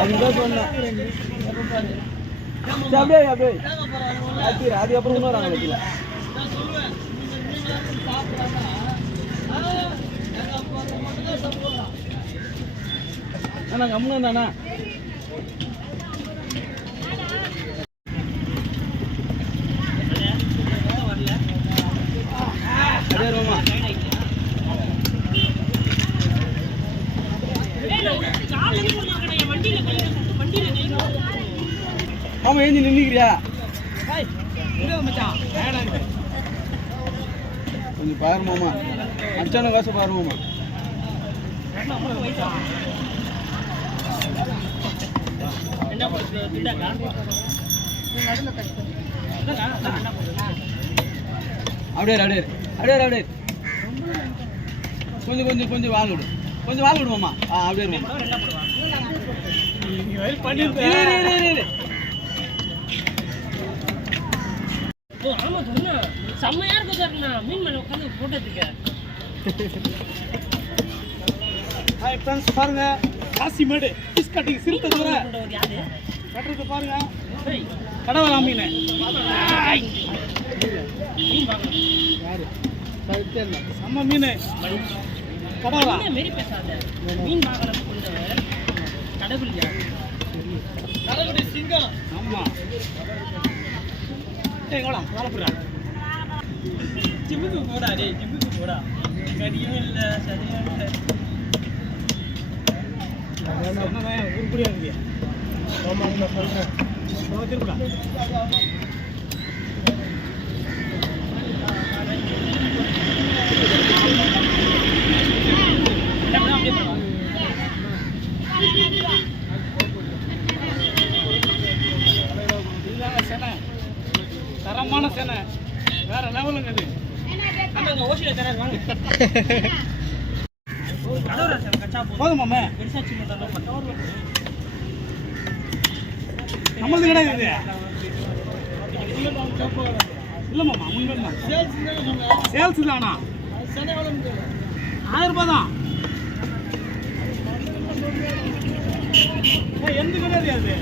அதுதான் சொன்னேன். அப்படியே அப்படியே அதுக்கப்புறம் இன்னொரு ஆள் வச்சுல அண்ணா கம்முன்னு தானே அதே ரோமா ஆமா ஏஞ்சி நின்னுக்கிறியா கொஞ்சம் பாரு மாமா அச்சான காசு பாரு மாமா அப்படியே அப்படியே அப்படியே அப்படியே கொஞ்சம் கொஞ்சம் கொஞ்சம் வாங்க விடு கொஞ்சம் வாங்க விடுவோம்மா அப்படியே செம்மையா இருக்கு சார். நான் மீன் மேல உட்காந்து போட்டதுக்கு பாருங்க காசிமேடு ஃபிஷ் கட்டிங் சிறுத்தை தவிர யாரு கட்டுறது பாருங்க கடவுளா மீன் யாரு செம்ம மீன் கடவுளா மாரி பேசாத. மீன் வாங்கணும் கொஞ்சம் கடவுள் கடவுளுடைய சிங்கம். ஆமா எங்கடா வாழப்புறா ஜிம்முக்கு போடா டேய் ஜிம்முக்கு போடா. கறியும் இல்லை சரியும் இல்லை. உருப்படியா இருக்கியா சொல்றேன் திருப்படா தரமான சேனை வேற லெவலுங்க அது. ஓசியில தர போதுமாமே நம்மளுக்கு கிடையாது இல்லை மாமா முன்பு சேல்ஸ் தானா 1000 ரூபாய் தான். எந்த கிடையாது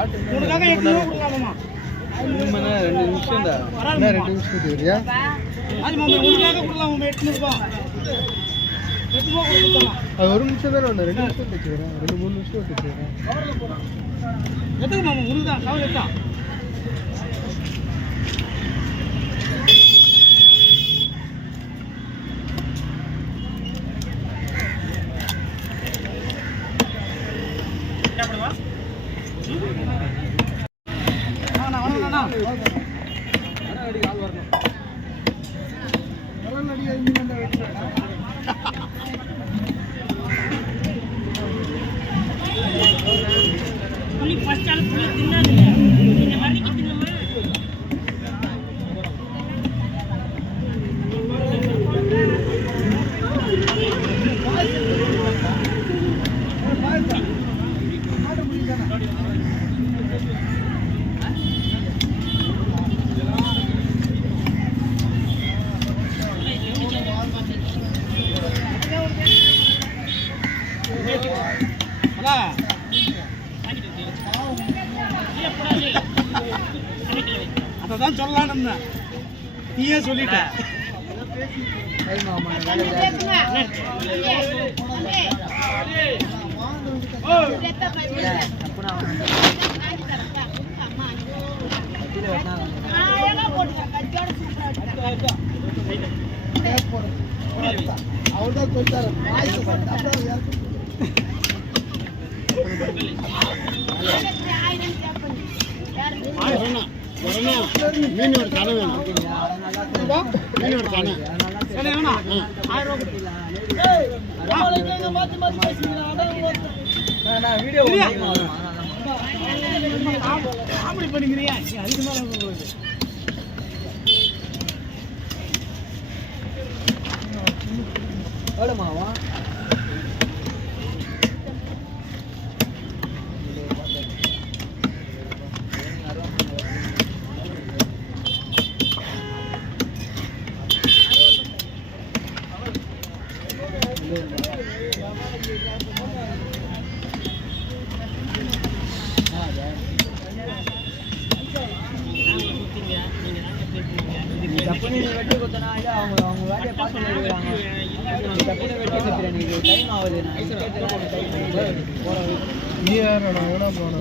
அது உனக்காக 8 ரூபா கொடுக்கலாமா? 2 நிமிஷம் தான். 2 நிமிஷம் கொடுக்குறியா? அது மாமா உனக்காக கொடுக்கலாம் மாமா 8 ரூபா. 8 ரூபா கொடுக்கலாம். அது 1 நிமிஷம் தான் வேணும். 2 நிமிஷம் வெச்சுறேன். 2-3 நிமிஷம் வெச்சுறேன். எதுக்கு மாமா உனக்கு தான் கவர் எடுத்தா? புளி ஃபர்ஸ்ட் ஆள் புளி தின்னாது. இந்த வரைக்கும் தின்னுமா? அதான் சொல்லலான்னு இருந்தேன். நீயே சொல்லிட்ட. அவர்தான் சொல்லிட்டாரு மீன் ஒரு கடை வேணும். மீன் ஒரு கடை காமெடி பண்ணிக்கிறியா? அதுக்கு மேல எவ்வளோமாவா? வெட்டி கொடுத்தனா அவங்க அவங்க வேலையை பார்த்து இருக்கிறாங்க. வெட்டி கொடுத்துறேன் இது டைம் ஆகுது. நீ யாரோட எவ்வளோ போகணும்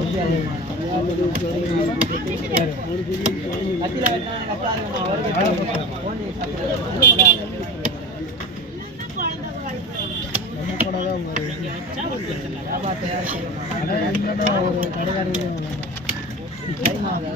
கத்தியில் வெட்டினா கப்பலாம் நம்ம கூட தான் ஒரு கடைக்காரங்க டைம் ஆகுது.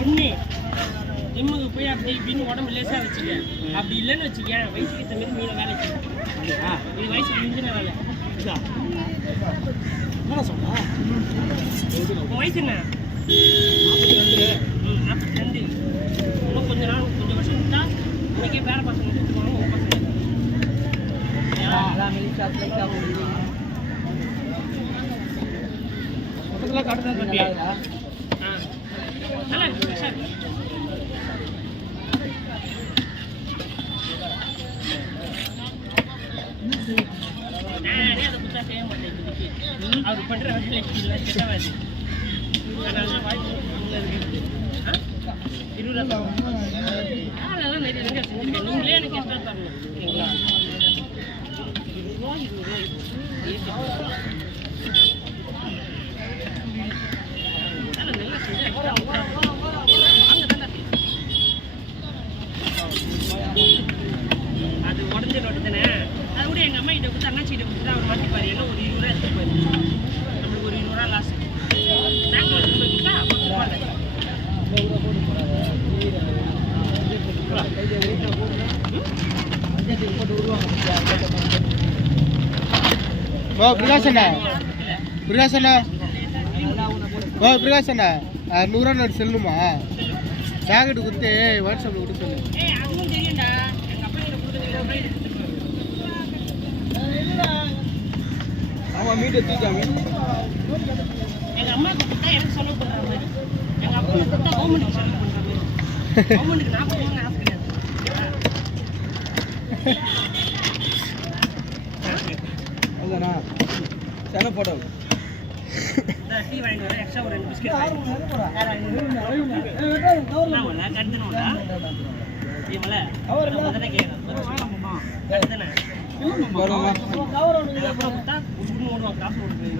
ஒண்ணு நிம்முக்கு போய் அப்படி இப்படின்னு உடம்பு லேசா வச்சுக்க. அப்படி இல்லைன்னு வச்சுக்க வயசுக்கு ஏற்ற மாதிரி மீன வேலை செய்யும். இது வயசுக்கு மிஞ்சின வேலை. என்ன சொன்னா வயசு என்ன 42. இன்னும் கொஞ்ச நாள் கொஞ்சம் வருஷம் விட்டா இன்னைக்கே பேர பசங்க எடுத்துக்கணும். உங்க பசங்க பக்கத்துல காட்டுதான் தம்பி. நல்லா இருக்கு சார். நானே அதை புத்தா செய்ய மாட்டேன். அவர் பண்ற வேலை கெட்டவாது. அதனால வாய்ப்பு 20 அதெல்லாம் நிறைய செஞ்சுருக்கேன். நீங்களே எனக்கு எக்ஸ்ட்ரா தரணும் சரிங்களா? 20 ரூபா நல்லா செஞ்சு எக்ஸ்ட்ரா வாங்க தானே. அது உடஞ்ச நோட்டு தானே. அதை விட எங்கள் அம்மா கிட்ட கொடுத்து அண்ணாச்சிக்கிட்ட கொடுத்து அவர் மாற்றிப்பாரு. ஏன்னா ஒரு 20 ரூபா எடுத்துப்பாரு. நம்மளுக்கு ஒரு 20 ரூபா லாஸ். பேங்க்ல எடுத்து போய் கொடுத்தா 10 ரூபா இல்லை. பிரகாஷண்ணா பிரகாஷண்ணா பிரகாஷண்ணா 100 ரூபா நோட்டு செல்லுமா பேக்கெட்டு கொடுத்து வாட்ஸ்அப்பில் கொடுத்து சொல்லு. அதுவும் தெரியும்டா. எங்கள் அப்பா கிட்ட கொடுத்து ஆமாம் மீட்டை தூக்காம எங்கள் அம்மாவுக்கு கொடுத்தா எனக்கு செலவு பண்ணுற மாதிரி. எங்கள் அப்பா கொடுத்தா கவர்மெண்ட்டுக்கு செலவு பண்ணுற மாதிரி. கவர்மெண்ட்டுக்கு நான் போகணும்னு ஆசை கிடையாது. அதுதானா சென போட்டோ டீ வாங்கிட்டு வரேன். எக்ஸ்ட்ரா ஒரு 2 பிஸ்கெட் கடுத்துனோம்டா இவங்கள தானே கேட்குறேன். கடுத்துனே அப்புறம் கொடுத்தா உடனே ஓடுவான். காசு கொடுக்குறேன்.